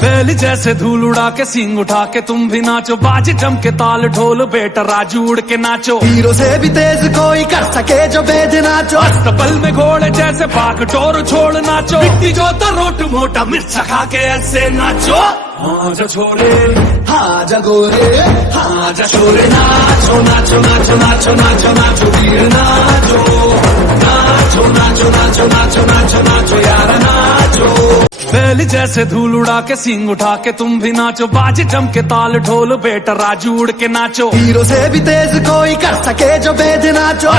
बैल जैसे धूल उड़ा के सींग उठा के तुम भी नाचो, बाज जम के ताल ढोल बेटा राजू उड़ के नाचो। हीरो से भी तेज कोई कर सके जो बेद नाचो, अस्तबल में घोड़े जैसे पाक टोर छोड़ नाचो। मिट्टी जो रोट मोटा मिर्चा खा के ऐसे नाचो। हाँ जा छोरे, हाँ जा गोरे, हाँ जा छोरे, नाचो नाचो नाचो नाचो नाचो नाचो वीर नाचो, नाचो नाचो नाचो नाचो नाचो नाचो यार नाचो। बैल जैसे धूल उड़ा के सींग उठा के तुम भी नाचो, बाज जम के ताल ढोल बेटा राजू उड़ के नाचो। हीरो से भी तेज कोई कर सके जो बेद नाचो।